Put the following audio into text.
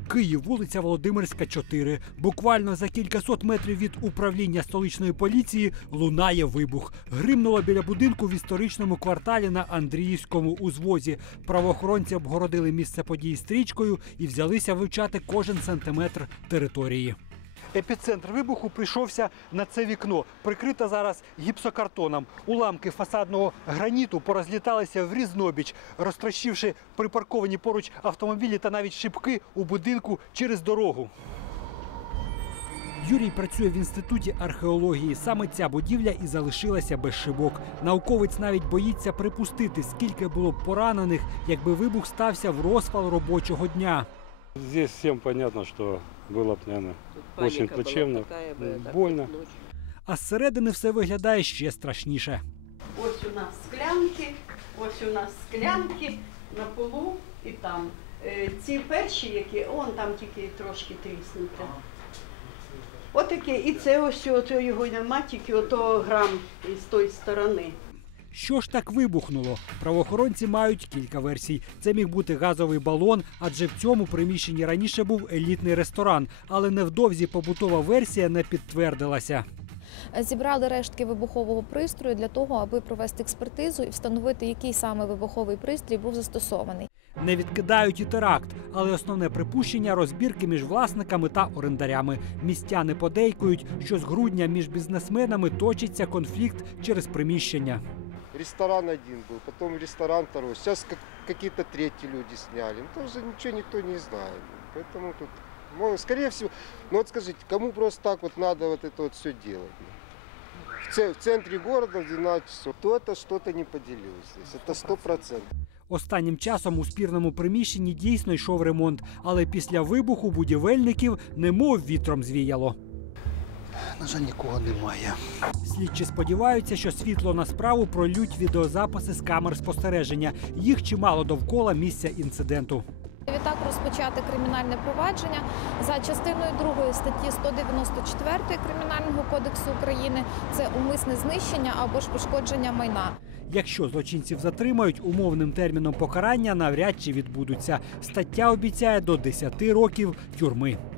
Київ, вулиця Володимирська, 4. Буквально за кількасот метрів від управління столичної поліції лунає вибух. Гримнуло біля будинку в історичному кварталі на Андріївському узвозі. Правоохоронці обгородили місце події стрічкою і взялися вивчати кожен сантиметр території. Епіцентр вибуху прийшовся на це вікно, прикрите зараз гіпсокартоном. Уламки фасадного граніту порозліталися в різнобіч, розтрощивши припарковані поруч автомобілі та навіть шибки у будинку через дорогу. Юрій працює в інституті археології. Саме ця будівля і залишилася без шибок. Науковець навіть боїться припустити, скільки було б поранених, якби вибух стався в розпал робочого дня. Здесь всем понятно, что было бы, наверное, очень плачевно, больно. А зсередини все виглядає ще страшніше. Ось у нас склянки на полу і там. Ці перші, які, там тільки трошки тріснуті. Отаке, і це ось його нема, тільки ото грам з тої сторони. Що ж так вибухнуло? Правоохоронці мають кілька версій. Це міг бути газовий балон, адже в цьому приміщенні раніше був елітний ресторан. Але невдовзі побутова версія не підтвердилася. Зібрали рештки вибухового пристрою для того, аби провести експертизу і встановити, який саме вибуховий пристрій був застосований. Не відкидають і теракт, але основне припущення – розбірки між власниками та орендарями. Містяни подейкують, що з грудня між бізнесменами точиться конфлікт через приміщення. Ресторан один был, потом ресторан второй. Сейчас какие-то третьи люди сняли. Тоже ничего никто не знает. Поэтому тут, скорее всего, вот скажите, кому просто так вот надо вот это вот все делать? В центре города в 12 часов кто-то что-то не поделился здесь. Это 100%. Останнім часом у спірному приміщенні дійсно йшов ремонт, але після вибуху будівельників немов вітром звіяло. На жаль, нікого немає. Слідчі сподіваються, що світло на справу пролють відеозаписи з камер спостереження. Їх чимало довкола місця інциденту. Відтак розпочати кримінальне провадження за частиною 2 статті 194 Кримінального кодексу України – це умисне знищення або ж пошкодження майна. Якщо злочинців затримають, умовним терміном покарання навряд чи відбудуться. Стаття обіцяє до 10 років тюрми.